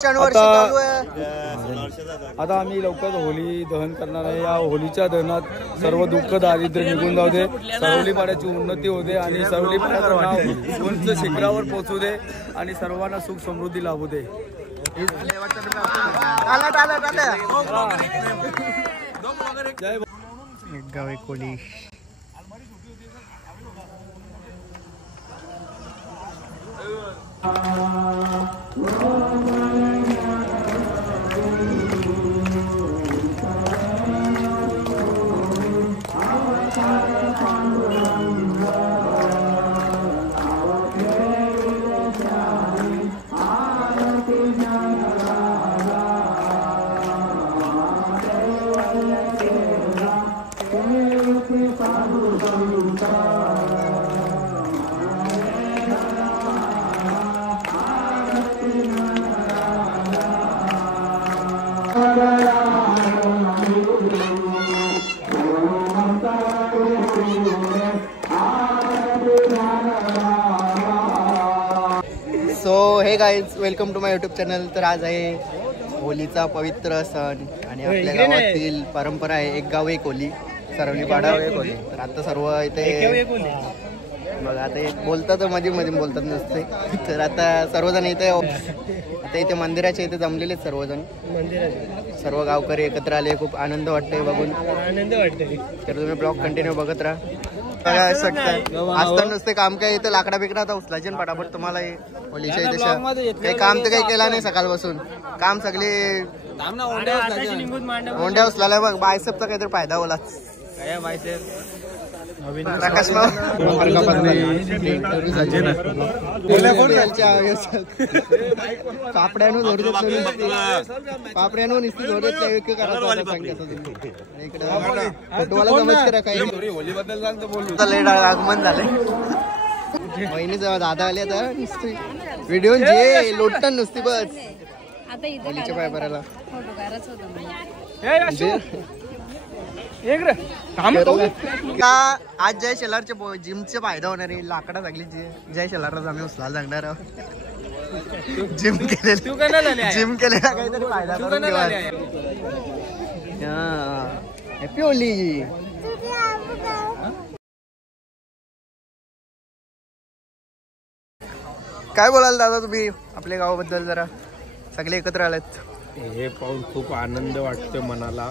आता आम्ही लवकर होली दहन करणार आहे। या होलीच्या दहनात सर्व दुःख दारिद्र्य निघून जाऊ दे, सरवली पाड्याची उन्नती होते आणि सरवली पाड्याचं नाव उंच शिखरावर पोहोचू दे आणि सर्वांना सुख समृद्धी लाभू दे। गाव कोली so hey guys, welcome to my YouTube channel. तर आज आहे होलीचा पवित्र सण आणि आपल्या गावातील परंपरा आहे एक गाव एक होली, सरवली पाडा एक होली। तर आता सर्व इथे बघा, आता एक बोलतात मध्ये मध्ये बोलतात नसते। तर आता सर्वजण इथे आता इथे मंदिराच्या इथे जमलेले सर्वजण, सर्व गावकरी एकत्र आले। खूप आनंद वाटतोय बघून, आनंद वाटतोय। तर तुम्ही ब्लॉग कंटिन्यू बघत राहा। आज तर नुसते काम काय इथे लाकडा बिकडा आता उचलायचे पटापट तुम्हाला होलीच्या इथे काही काम तर काही केला नाही सकाळपासून। काम सगळे ओंड्या उचलायला बघ, बायसेपचा काहीतरी फायदा होला प्रकाश पापड्यानो जोडत पापड्यानो नुसती जोडत आगमन झालंय। बहिणीचं दादा आले आता नुसती व्हिडिओ जे लोटन नुसती बस होलीच्या पाय भरायला आज जय शेलारचे जिमचे फायदा होणार आहे। लाकडा लागली जय शेलारला आम्ही उचलायला लागणार आहोत। जिम केलेला काहीतरी फायदा करून घेऊ। Happy Holy. काय बोलाल दादा तुम्ही आपल्या गावाबद्दल? जरा सगळे एकत्र आलेत हे पाहून खूप आनंद वाटतो मनाला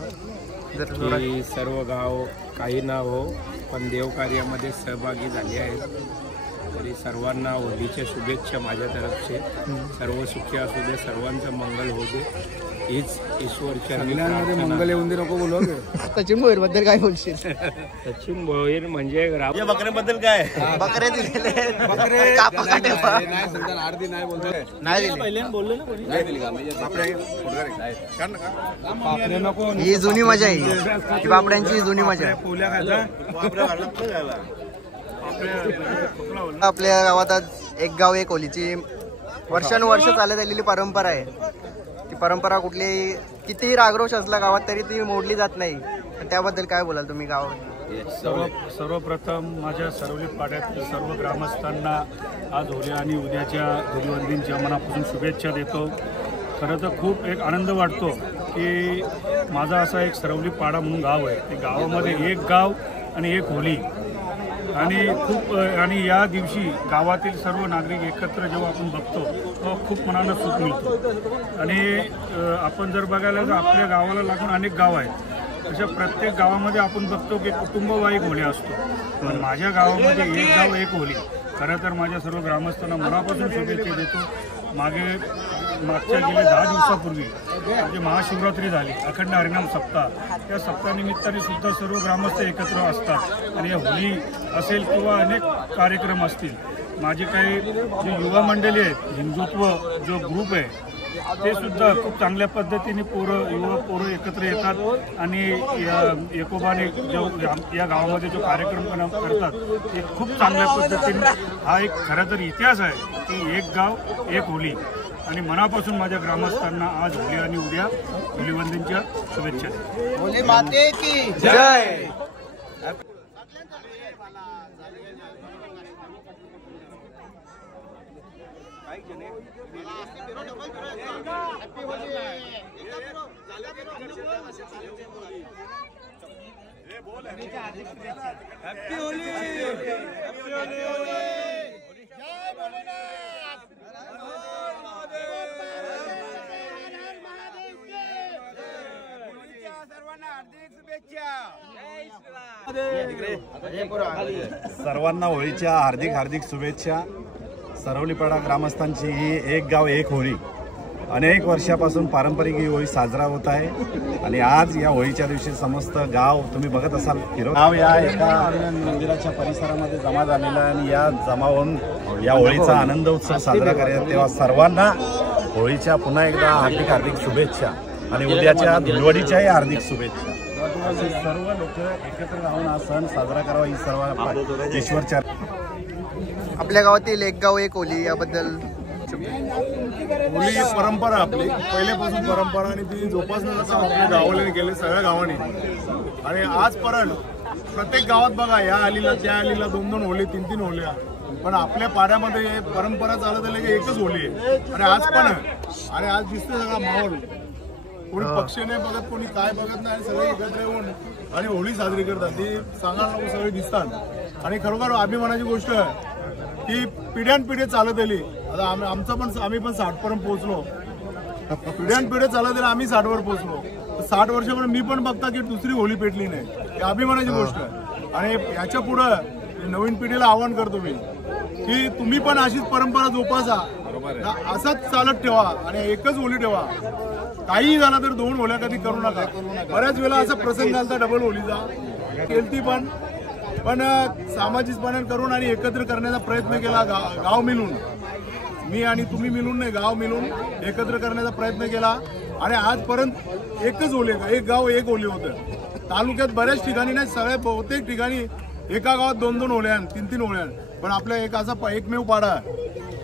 की सर्व गाव काही ना हो पण देवकार्यामध्ये सहभागी झाले आहेत। तरी सर्वांना होलीच्या शुभेच्छा माझ्या तर्फे। सर्व सुखी असू दे, सर्वांचं मंगल होऊ दे, हीच ईश्वरचरणी मंगल येऊन दे। नको बोलू सचिन भोईर बद्दल काय बोलशील? सचिन भोईर म्हणजे बकऱ्याबद्दल काय? बकरे दिलेले ही जुनी मजा आहे, ही बापड्यांची जुनी मजा आहे। आपल्या गावात आज एक गाव एक होलीची वर्षानुवर्ष चालत आलेली परंपरा आहे। ती परंपरा कुठली कितीही रागरोष असला गावात तरी ती मोडली जात नाही। त्याबद्दल काय बोलाल तुम्ही गावात? सर्वप्रथम माझ्या सरवली पाड्यातील सर्व ग्रामस्थांना आज होली आणि उद्याच्या धुलीवंदींच्या मनापासून शुभेच्छा देतो। खरं तर खूप एक आनंद वाटतो की माझा असा एक सरवली पाडा म्हणून गाव आहे, ते गावामध्ये एक गाव आणि एक होली आणि या दिवशी गावातील सर्व नागरिक एकत्र जेव्हा आपण बघतो तेव्हा खूप मनाला सुख मिळतो। आणि आपण जर बघायला तर आपल्या गावाला लागून अनेक गाव आहेत, अशा प्रत्येक गावामध्ये आपण बघतो की कुटुंबवाईक होली असतो, पण माझ्या गावामध्ये एक गाव एक होली। खरं तर माझ्या सर्व ग्रामस्थांना मनापासून शुभेच्छा देतो। मागच्या गेल्या 10 दिवसापूर्वी म्हणजे महाशिवरात्री झाली, अखंड हरिनाम सप्ताह, त्या सप्ताहानिमित्ताने सुद्धा सर्व ग्रामस्थ एकत्र असतात आणि होली असेल किंवा अनेक कार्यक्रम असतील। माझे काही जे युवा मंडळी आहेत, हिंदुत्व जो ग्रुप आहे, ते सुद्धा खूप चांगल्या पद्धतीने युवा पोरं एकत्र येतात आणि एकोबाने जो या गावामध्ये जो कार्यक्रम करतात ते खूप चांगल्या पद्धतीने। हा एक खरं तर इतिहास आहे की एक गाव एक होली। आणि मनापासून माझ्या ग्रामस्थांना आज होली आणि उद्या होलीवंदनच्या शुभेच्छा। होली माते की जय। सर्वांना होळीच्या हार्दिक हार्दिक शुभेच्छा. सरवलीपाडा ग्रामस्थांची ही एक गाव एक होळी अनेक वर्षापासून पारंपरिक ही होळी साजरा होत आहे आणि आज या होळीच्या दिवशी समस्त गाव तुम्ही बघत असाल गाव या एका मंदिराच्या परिसरामध्ये जमा झालेला आणि या जमा होऊन या होळीचा आनंद उत्सव साजरा करायचा. तेव्हा सर्वांना होळीच्या पुन्हा एकदा हार्दिक हार्दिक शुभेच्छा आणि उद्याच्या धुलवडीच्याही हार्दिक शुभेच्छा. असे सर्व लोक एकत्र राहून हा सण साजरा करावा ही सर्व ईश्वरच्या. आपल्या गावातील एक गाव एक होली याबद्दल होळी ही परंपरा आपली पहिल्यापासून परंपरा आणि ती जोपासण्याचं काम आपल्या गावाला केले सगळ्या गावांनी. आणि आजपर्यंत प्रत्येक गावात बघा या आलीला त्या आलीला 2-2 होले 3-3 होल्या, पण आपल्या पाड्यामध्ये परंपरा चालत आली की एकच होली आहे. आणि आज पण आणि आज दिसतं सगळा माहोल, कोणी पक्ष नाही बघत कोणी काय बघत नाही, सगळे एकत्र येऊन आणि होळी साजरी करतात. ती सांगायला नको सगळे दिसतात आणि खरोखर अभिमानाची गोष्ट आहे की पिढ्यानपिढी चालत आली. आता आम्ही पण 60 पर्यंत पोहोचलो, पिढ्यानपिढी चालत आली, आम्ही 60 वर पोहोचलो. 60 वर्षापर्यंत मी पण बघता की दुसरी होळी पेटली नाही, ही अभिमानाची गोष्ट आहे. आणि याच्या पुढं नवीन पिढीला आवाहन करतो मी की तुम्ही पण अशीच परंपरा जोपासा, असंच चालत ठेवा आणि एकच होळी ठेवा. काही झालं तर 2 होळ्या कधी करू नका. बऱ्याच वेळा असा प्रसंग झाला डबल होळीचा केलती, पण सामाजिकपणे करून आणि एकत्र करण्याचा प्रयत्न केला. गाव मिळून, मी आणि तुम्ही मिळून नाही, गाव मिळून एकत्र करण्याचा प्रयत्न केला. आणि आजपर्यंत एकच होळी, एक गाव एक होळी होतं. तालुक्यात बऱ्याच ठिकाणी नाही, सगळ्या बहुतेक ठिकाणी एका गावात 2-2 होळ्या 3-3 होळ्या, पण आपल्या एक असा एकमेव पाडा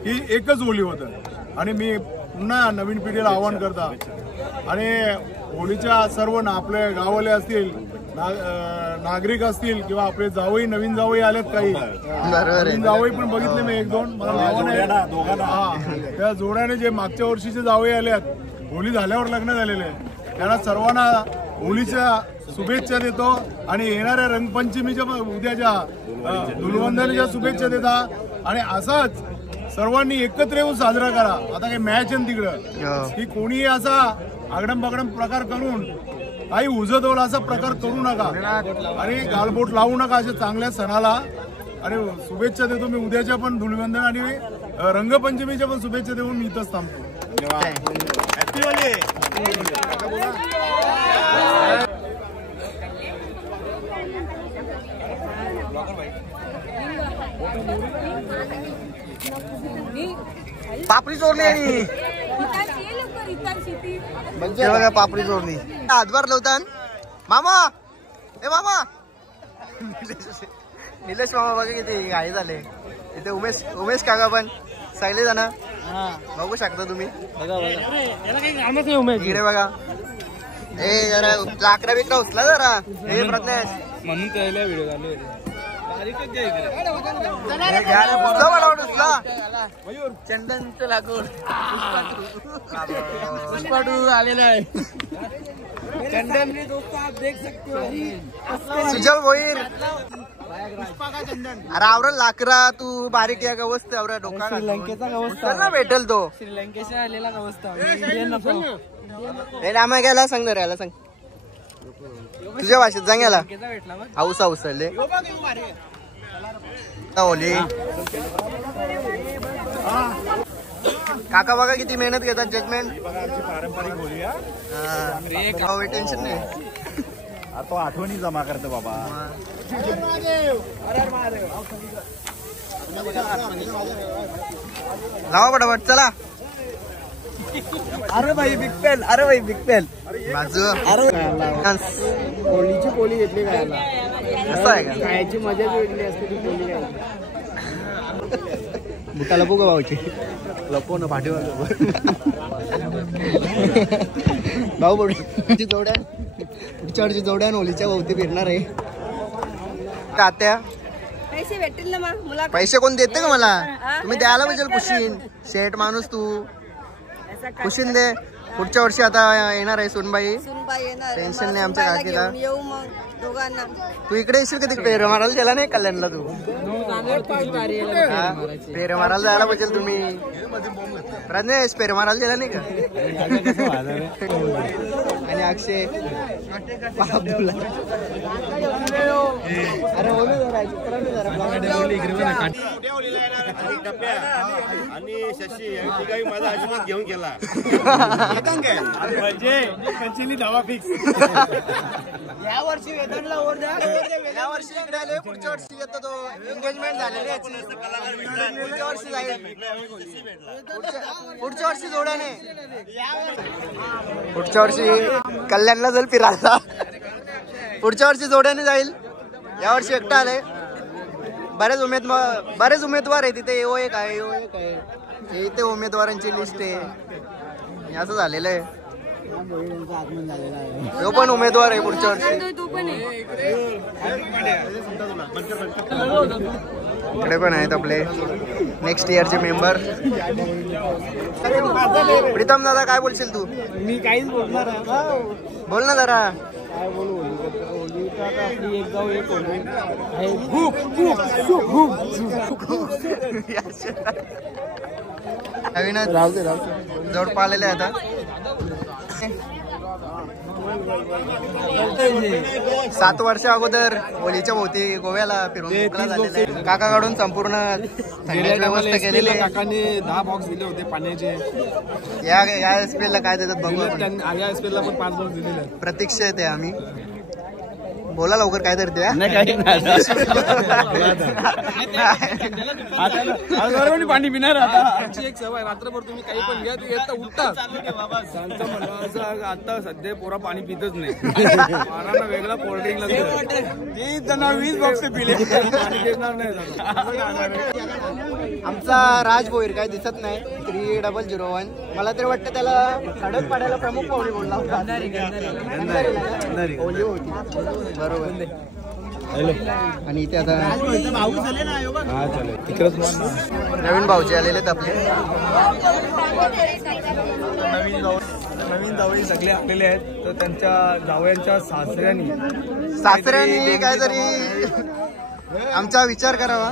ही एकच होळी होतं. आणि मी पुन्हा नवीन पिढीला आवाहन करता आणि होळीच्या सर्व आपले गाववाले असतील, नागरिक असतील किंवा आपले जावई नवीन जावई आलेत, काही नवीन जावई पण बघितले मी 1-2, मला नावं नाही. त्या जोड्याने जे मागच्या वर्षीचे जावई आलेत, होळी झाल्यावर लग्न झालेले, त्यांना सर्वांना होळीच्या शुभेच्छा देतो. आणि येणाऱ्या रंगपंचमीच्या उद्याच्या धुलवंदनीच्या शुभेच्छा देता. आणि असाच सर्वांनी एकत्र येऊन साजरा करा. आता काही मॅच आहे तिकडं की कोणी असा आगडम बागडम प्रकार करून काही उजदवला असा प्रकार करू नका आणि गालबोट लावू नका अशा चांगल्या सणाला. आणि शुभेच्छा देतो मी उद्याच्या पण धुलवंदन आणि रंगपंचमीच्या पण शुभेच्छा देऊन मी इथंच थांबतो. पापडी चोरली बघा, पापडी चोरली हातभार लावतात. मामा ए मामा निलेश मामा बघा किती घाई झाले. इथे उमेश काका पण सगळे जण बघू शकता तुम्ही. इकडे बघा, ए जरा लाकडा बिकडा उचला जरा. हे प्रज्ञेश म्हणून त्याला व्हिडिओ चालू चंदनचं लाकूड पुष्पाटू आलेला आहे. चंदन सुजल भोईर. अरे आवरण लाकरा तू बारीक या गवस्त आवरा डोका श्रीलंकेचा गवस्त भेटेल तो. श्रीलंकेचा आलेला गवस्त हे नाम घ्यायला सांग ना, याला सांग तुझ्या भाषेत सांग याला. हाऊस हाऊसले होली. काका बघा किती मेहनत घेतात. जजमेंट पारंपरिक होळी टेन्शन नाही. तो आठवणी जमा करतो बाबा. लावा पटापट चला. अरे भाई बिग पेल, अरे भाई बिग पेल बाजू. होळीची पोळी घेतली खायला, असं आहे का? खायची मजा वेगळी असते ती पोळी खायला. बुटा लपू का भाऊची? लपो ना पाठीवर भाऊ पुढची जोड्या पुढच्या जोड्या होलीच्या भोवती फिरणार आहे. तात्या पैसे भेटतील ना मग. पैसे कोण देते का मला? तुम्ही द्यायला पाहिजे कुशीन शेठ माणूस तू. कुशिंदे पुढच्या वर्षी आता येणार आहे सुनबाई. सुनबाई येणार टेन्शन नाही आमच्या काकीला. येऊ मग दोघांना. तू इकडे येशील का तिकडे फेर मारायला गेला नाही कल्याणला तू? फेर मारायला जायला पाहिजे तुम्ही. प्रज्ञेश फेर मारायला गेला नाही का? आणि अक्षय बाबूला. अरे बोलू जरा आणि शशी माझा अजिबात घेऊन गेला धावा फिक्स. या वर्षी वेतनला ओढ द्या. या वर्षी इकडे आले, पुढच्या वर्षी येतो तो. एंगेजमेंट झालेली आहे. पुढच्या वर्षी जाईल. पुढच्या वर्षी जोड्याने. पुढच्या वर्षी कल्याणला जाईल फिरायला. पुढच्या वर्षी जोड्याने जाईल. या वर्षी एकटा आले. बरेच उमेदवार आहे तिथे. EO एक आहे, EO एक आहे. हे इथे उमेदवारांची लिस्ट आहे. असं झालेलं आहे. तो पण उमेदवार आहे पुढच्या वर्षी. इकडे पण आहेत आपले नेक्स्ट इयरचे मेंबर. प्रीतम दादा काय बोलशील तू? मी काहीच बोलणार आहे. बोल ना जरा. काय बोलू? आपली एक गाव एक होली. अविनाश जोड पाळलेले आता. 7 वर्ष अगोदर होलीच्या भोवती गोव्याला फिरून मोकळा झालेला आहे. काकाकडून संपूर्ण थंडीची व्यवस्था केलेली आहे. काकांनी 10 बॉक्स दिले होते पाण्याचे. या एसपीएल ला काय देतात बघू आपण. या एसपीएल ला पण 5 बॉक्स दिलेले आहेत. प्रतीक्षा येते आम्ही. बोला लवकर काय तर द्या. पाणी पिणार आता. आमची एक सवय, रात्रभर तुम्ही काही पण घ्या, येता उठता. आता सध्या पोरा पाणी पितच नाही. मारांना वेगळा कोल्ड्रिंक लागतो. 20 बॉक्स पिले. आमचा राज भोईर काय दिसत नाही. 3001. मला तरी वाटतं त्याला खडक पाडायला प्रमुख पाहुणे बोलला होता. बरोबर. आणि इथे आता नवीन भाऊचे आलेले आहेत आपले. नवीन जावई सगळे आलेले आहेत. तर त्यांच्या जावयांच्या सासऱ्यांनी काहीतरी आमचा विचार करावा.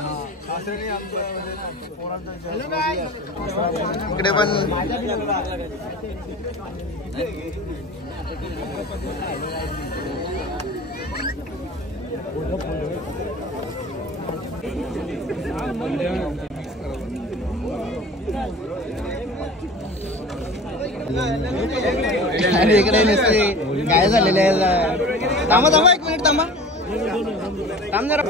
इकडे पण आणि इकडे नुसते काय झालेलं आहे. थांबा 1 मिनिट थांबा. थांब जरा.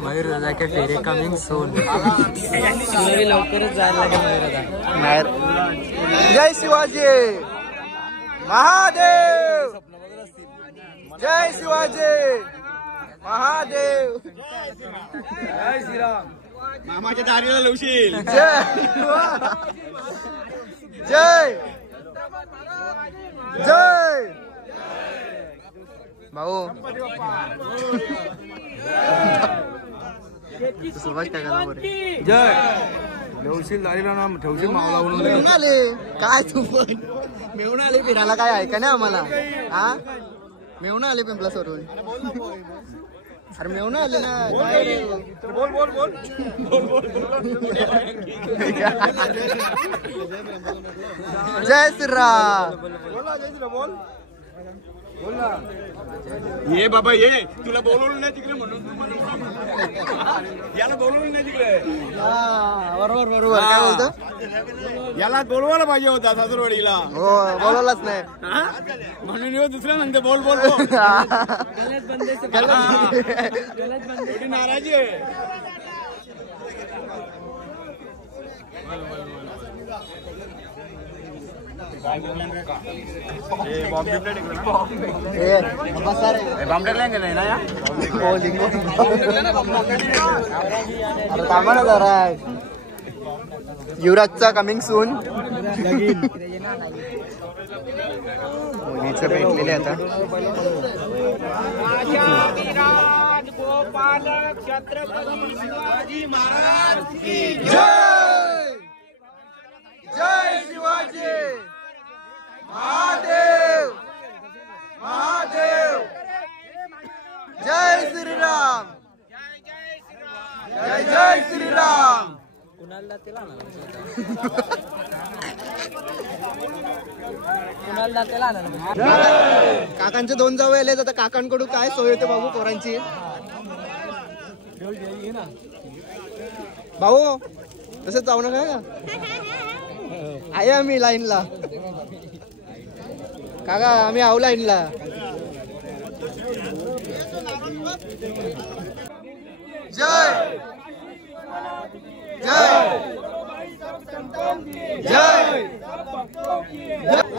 मयूर दादा के फेरे कमिंग सून. लवकरच जायला लागेल मयूर दादा. जय शिवाजी महादेव. जय शिवाजी महादेव. जय श्रीराम. मामाच्या दारीला लवशील. जय जय भाऊ. सुभाष काय करा बरं. जय ठेवशील दारीला ना ठेवशील मावला म्हणून. मिळून आले काय तू पण. मिळून आले फिरायला काय आहे का नाही आम्हाला. हा मिळून आले पिंपलासवरून. अरे मिळून आले ना. बोल बोल बोल जय श्रीराम. बोल ये बाबा ये. तुला बोलवलं नाही तिकडे म्हणून याला बोलवलं नाही तिकडे. बरोबर बरोबर. काय बोलतो. याला बोलवायला पाहिजे होता सासरवाडीला. हो बोलवलंच नाही म्हणून येऊ दुसऱ्या म्हणते बोल बोल बोल. नाराजी आहे. युवराजचा कमिंग सून मुलीचं भेटलेले आता. जय शिवाजी महादेव महादेव. जय श्रीराम जय जय श्रीराम. काकांचे 2 जाऊ आले. आता काकांकडून काय सोय होते बाबू पोरांची. भाऊ तसंच जाऊ नका का आहे आम्ही लाईनला. काका आम्ही आहो लाईनला. जय जय जय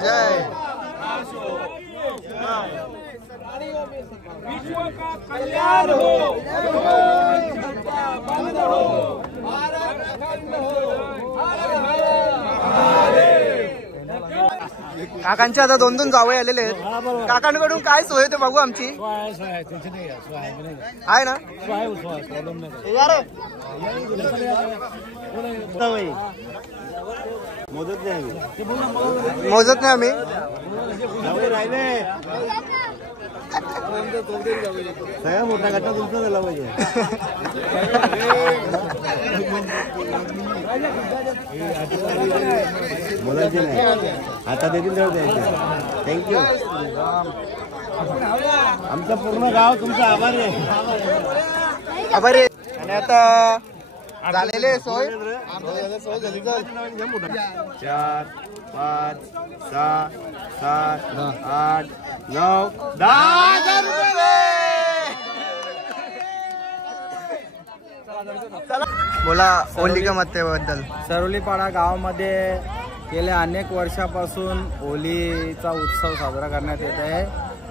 जय. विश्व का कल्याण हो, बंद हो, भारत अखंड हो. काकांचे आता 2 जावई आलेले आहेत. काकांकडून काय सोय होते बघू आमची. आहे ना मोजत नाही आम्ही. सगळ्या मोठा घटना तुमचा झाला पाहिजे. बोलायचे नाही आता देखील द्यायचे. थँक्यू. आमचं पूर्ण गाव तुमचा आभार आहे. आभार आहे. आणि आता झालेले सोय 4 5 6 7 8 9 10,000 रुपये. बोला होलिका मत्तेबद्दल. सरोलीपाडा गावामध्ये गेल्या अनेक वर्षापासून होलीचा उत्सव साजरा करण्यात येत आहे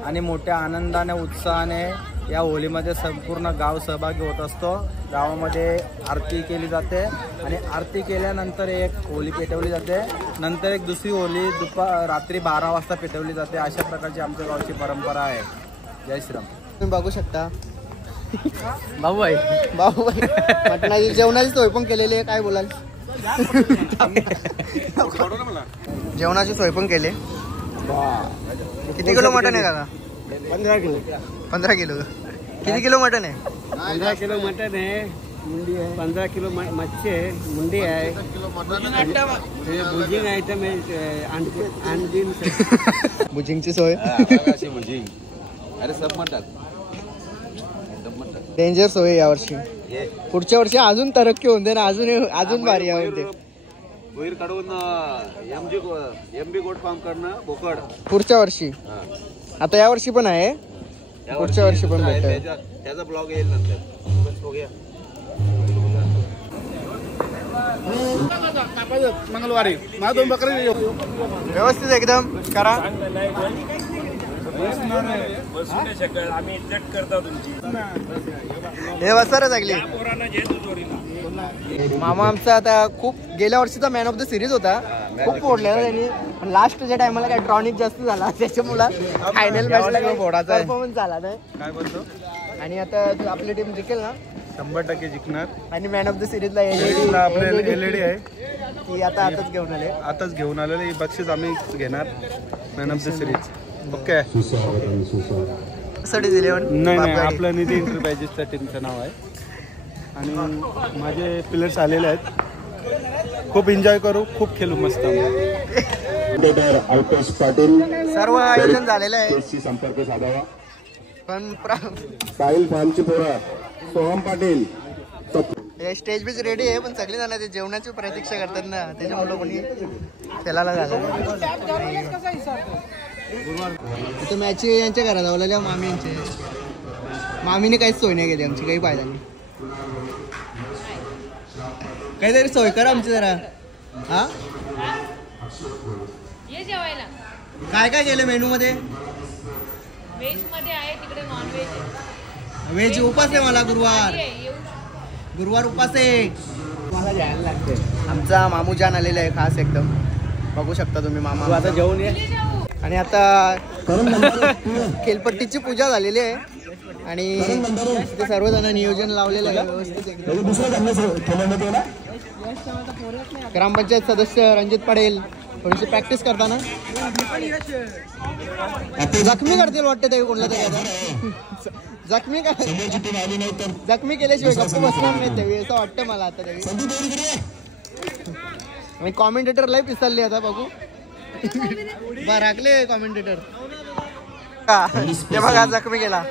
आणि मोठ्या आनंदाने उत्साहाने या होलीमध्ये संपूर्ण गाव सहभागी होत असतो. गावामध्ये आरती केली जाते आणि आरती केल्यानंतर एक होली पेटवली जाते. नंतर एक दुसरी होली रात्री 12 वाजता पेटवली जाते. अशा प्रकारची आमच्या गावची परंपरा आहे. जय श्रीराम. तुम्ही बघू शकता भाऊ मटणाची जेवणाची सोय पण केलेली आहे. काय बोलाल. जेवणाची सोय पण केली. किती किलो मटण आहे काका. 15 किलो. 15 किलो. किती किलो मटण आहे. 15 किलो मटन आहे. मुंडी आहे. 15 किलो मच्छी आहे. मुंडी आहे. भुजिंग आयटम आहे. भुजिंगची सोय. अरे सब म्हणतात डेंजर सोय यावर्षी. पुढच्या वर्षी अजून तरक्की होऊन दे ना. अजून भारी आहे. बोईर काढून एमबी गोट फार्म करणं बोकड पुढच्या वर्षी. आता या वर्षी पण आहे. पुढच्या वर्षी पण भेटेल. त्याचा ब्लॉग येईल नंतर. मंगळवारी मला 2 बकरी व्यवस्थित एकदम करा. हे वसर लागली. मामा आमचा आता खूप गेल्या वर्षीचा मॅन ऑफ द सिरीज होता. खूप फोडलेला त्यांनी. लास्टच्या टायमाला काय ट्रॉनिक जास्त झाला त्याच्यामुळे फायनल मॅचला परफॉर्मन्स झाला नाही. काय बोलतो. आणि आता आपली टीम जिंकेल ना 100% जिंकणार. आणि मॅन ऑफ द सिरीजला आपल्याला एलईडी आहे ती आता आताच घेऊन आले. आताच घेऊन आलेले बक्षीस आम्ही घेणार man of the series. Okay. साठी दिले नाही आपलं निधी एंटरप्राइजेसच्या टीमचं नाव आहे आणि माझे प्लेयर्स आलेले आहेत. खूप एन्जॉय करू. खूप खेळू मस्त. सर्व आयोजन झालेलं आहे. संपर्क साधावा. पण साहिल फार्मची पोरा Soham Patil stage beach ready आहे. पण सगळे जण ते जेवणाची प्रतीक्षा करतात ना त्याच्यामुळे कोणी खेळायला झालं. तर मॅच यांच्या घरात आवलेल्या मामी यांचे. मामीने काहीच सोय नाही केली आमची. काही फायदा नाही. काहीतरी सोय करा आमची जरा. हा ये जेवायला. काय काय केलं मेनू मध्ये? व्हेज मध्ये आहे, तिकडे नॉन व्हेज आहे. व्हेज उपास आहे मला गुरुवार. गुरुवार उपास आहे. आमचा मामू जान आलेला आहे खास एकदम. बघू शकता तुम्ही मामा. आता जेवून ये. आणि आता खेलपट्टीची पूजा झालेली आहे आणि ते सर्वजण नियोजन लावलेलं आहे व्यवस्थित एकदम. ग्रामपंचायत सदस्य रणजित पटेल थोडीशी प्रॅक्टिस करताना जखमी करतील वाटते ते कोणला तरी. आता जखमी जखमी केल्याशिवाय गप्प बसणार नाही त्यावेळी असं वाटतं मला आता त्यावेळी. आणि कॉमेंटेटर लय पिसालले आता बघू. राखले कॉमेंटेटर ते बघा जखमी केला.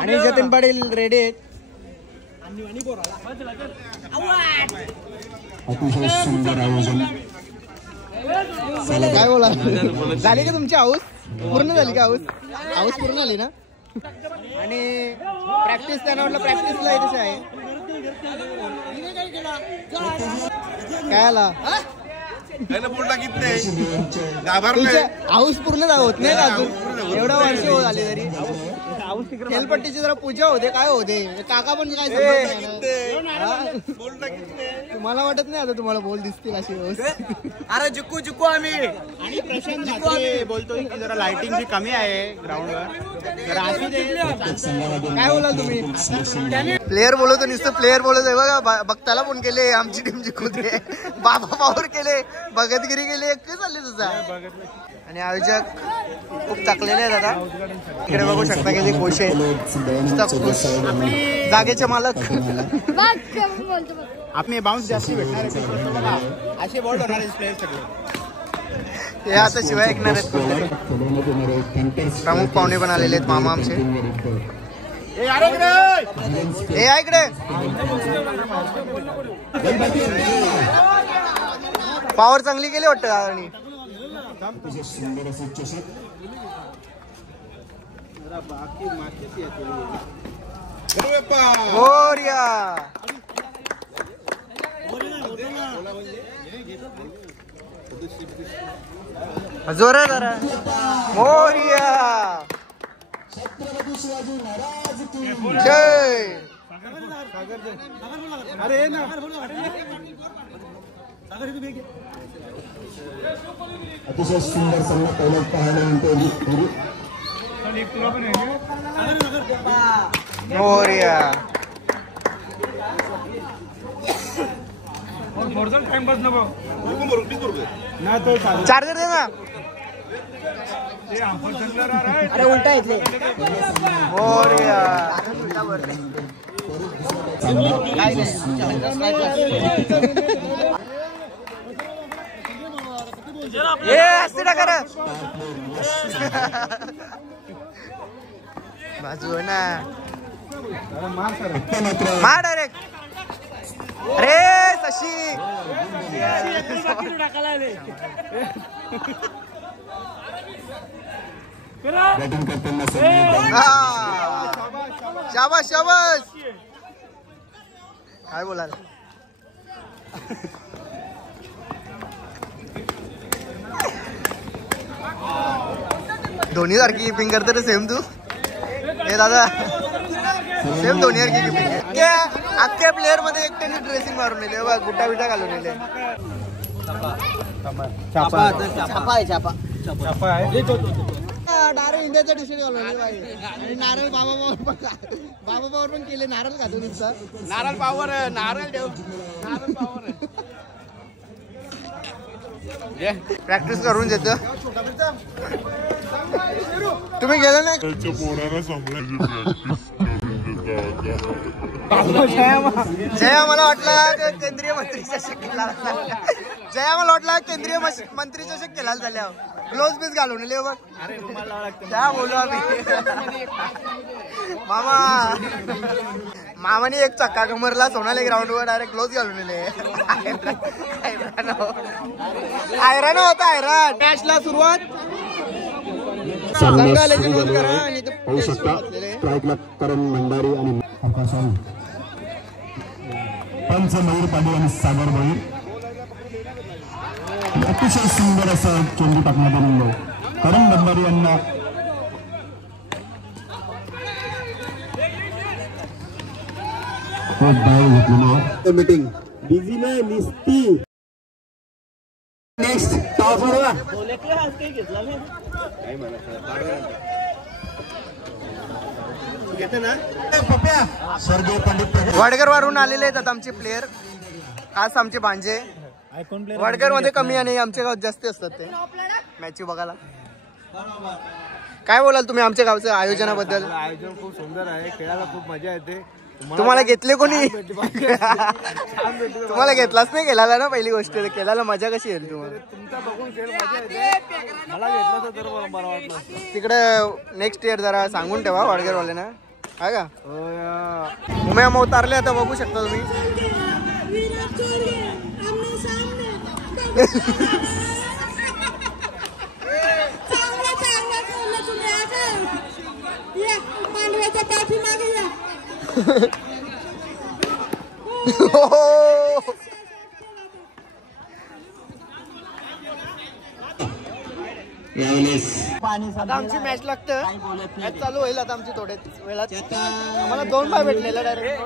आणि जतीन पाटील रेडी आहेत. काय बोला झाली का तुमची हाऊस पूर्ण झाली का? हाऊस पूर्ण झाली ना. आणि प्रॅक्टिस त्यांना म्हटलं प्रॅक्टिसला कशी आहे काय आला हाऊस पूर्ण होत नाही का अजून एवढं वर्ष होत आले तरी. खेलपट्टीची जरा पूजा होते काय होते काका पण काय तुम्हाला वाटत नाही आता तुम्हाला बोल दिसतील अशी व्यवस्थित. अरे जिकू जिकू आम्ही आणि प्रशांत बोलतोय की जरा लाइटिंगची कमी आहे ग्राउंडवर. काय बोलाल तुम्ही? प्लेअर बोलतो नुसतं प्लेअर बोलत आहे बघा. बघताला फोन केले आमची टीम जिंकवते. बाबा पावर केले भगतगिरी केले एकटे चालले तुझा. आणि आयोजक खूप थकलेले आहेत आता. इकडे बघू शकता की ते कोश आहे जागेचे मालक. आपण बाउन्स जास्त भेटणार आहे असे बॉल होणार प्लेयर सगळे. हे आता शिवाय ऐकणार आहेत. प्रमुख पाहुणे पण आलेले आहेत मामा आमचे. हे इकडे पॉवर चांगली केली वाटतं आणि जोरात जरा मोरया जय. अरे ना अतिशय सुंदर सामना पहिला पाहण्यानंतर मोरया चार्जर दे ना. अरे उलटा येते मोरया. ए असते ना कर बाजू ना मार डायरेक्ट. अरे शशी बॅटिंग करताना शाबास शाबास. काय बोलाल? धोनी सारखी किपिंग करते रे सेम तू. हे दादा सेम धोनी सारखी किपिंग. अख्ख्या प्लेअर मध्ये एकट्याने ड्रेसिंग मारून नेले बघ. गुट्टा बिटा घालून नेले. नारळ इंडियाचा टी शर्ट घालून आणि नारळ बाबा पावर पण केले. नारळ खातो नुसता नारळ पावर नारळ देव नारळ पावर प्रॅक्टिस करून देत. तुम्ही गेला नाही? जया मला वाटलं केंद्रीय मंत्रीच्या शक्यला. जया मला वाटलं केंद्रीय मंत्रीच्या शक्यला झाल्या. ग्लोव्ज बीज घालून ले बघ. काय बोलू आम्ही. मामाने एक चक्का कमरला सोनाली ग्राउंडवर डायरेक्ट ग्लोव्ज घालून नेले. आयरन होता आयरन. मॅचला सुरुवात संघाला नोंद करा आणि स्ट्राईकला करण भंडारी आणि पंच मयूर पाटील आणि सागर भोईर अतिशय सुंदर असं चेंडू टाकण्यात आलेलं करण दंबारी यांना मीटिंग बिझी नाही निस्ती नेक्स्ट टॉस वडगर वरून आलेले आहेत आमचे प्लेयर. आज आमचे भांजे वडगर मध्ये कमी आणि आमच्या गावात जास्त असतात ते मॅच बघायला. काय बोलाल तुम्ही आमच्या गावचं आयोजनाबद्दल? आयोजन खूप सुंदर आहे, खेळायला खूप मजा येते. तुम्हाला घेतले कोणी? तुम्हाला घेतलाच नाही केला ना. पहिली गोष्ट केल्याला मजा कशी येईल तुम्हाला? तुमचा बघून खेळ मजा येते. मला घेतलं तर बरं वाटलं. तिकडे नेक्स्ट इयर जरा सांगून ठेवा वडगरवाल्यांना, आहे का? उम्या उतारले आता बघू शकता तुम्ही. आता आमची मॅच लागतं. मॅच चालू होईल आता आमची थोड्या वेळात. आम्हाला 2 पाय भेटलेला डायरेक्ट.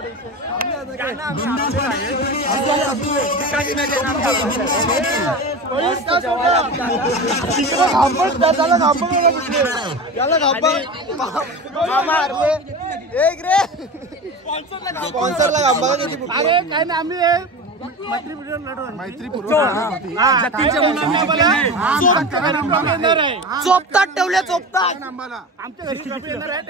स्पॉन्सरला गांबा काय ना आम्ही चोपतात ठेवल्या चोपतात आमच्या घरी येणार आहे.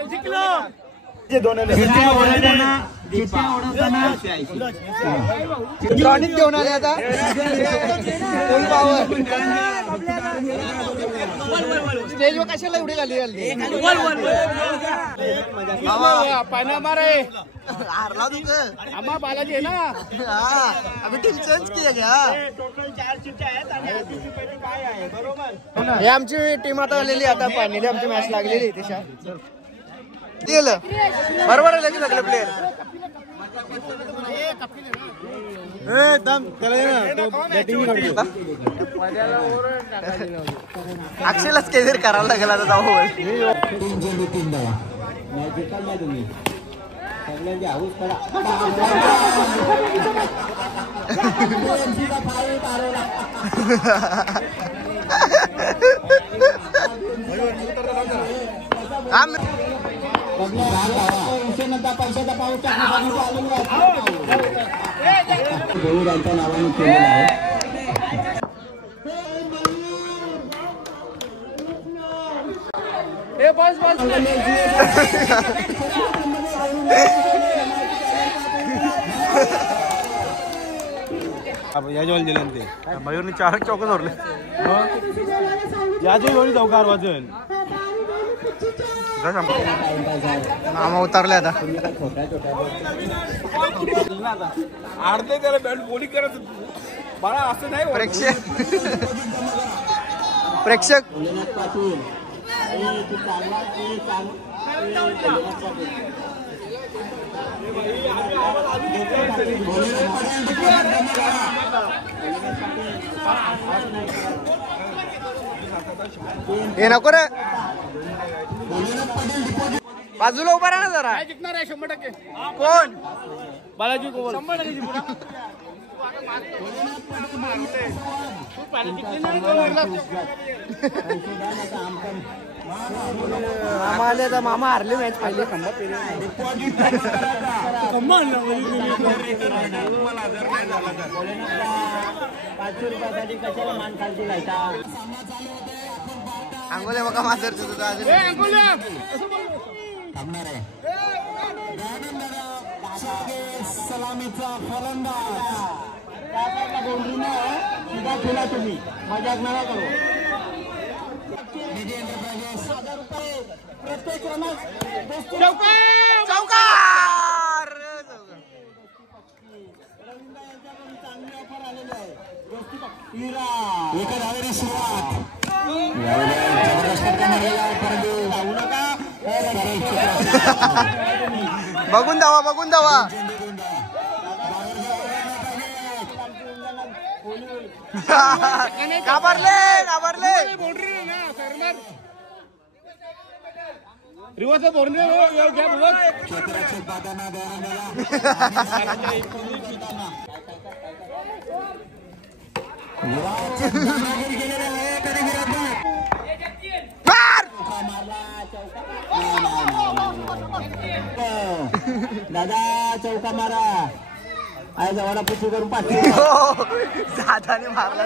टॉनिक घेऊन आले आता. स्टेजवर कशाला एवढी घाली हारला तू आम्हा बालाजी आहे ना. आम्ही टीम चेंज केली घ्या. हे आमची टीम आता आलेली. आता पाणी आमची मॅच लागलेली त्याच्या बरोबर आहे की सगळे प्लेयर अक्षयलाच केजर करायला लागेल आता जाऊ. पैशाचा पाऊस त्यांच्या नावाने केलेला आहे. याजवळ दिले ते मयूरने 4 चौक धरले. याची एवढी चौकार वाजन मामा उतरले आता. अर्धे करा बॅट बॉलिंग करत मला असं नाही. प्रेक्षक हे नको रे. बाजूला उभा राहा ना जरा. जिंकणार आहे 100%. कोण? बालाजी कोण? 100% मामा आले तर मामा हारले मॅच पहिले. अंगोले बघा मात्र सलामीचा फलंदाज तुम्ही मजाक नका करू. प्रत्येक चौकार. एका धावेने सुरुवात. बघून धावा बघून धावा. घाबरले घाबरले दादा चौका मारा आई जवाना पुशी करून पाठी दादाने मारला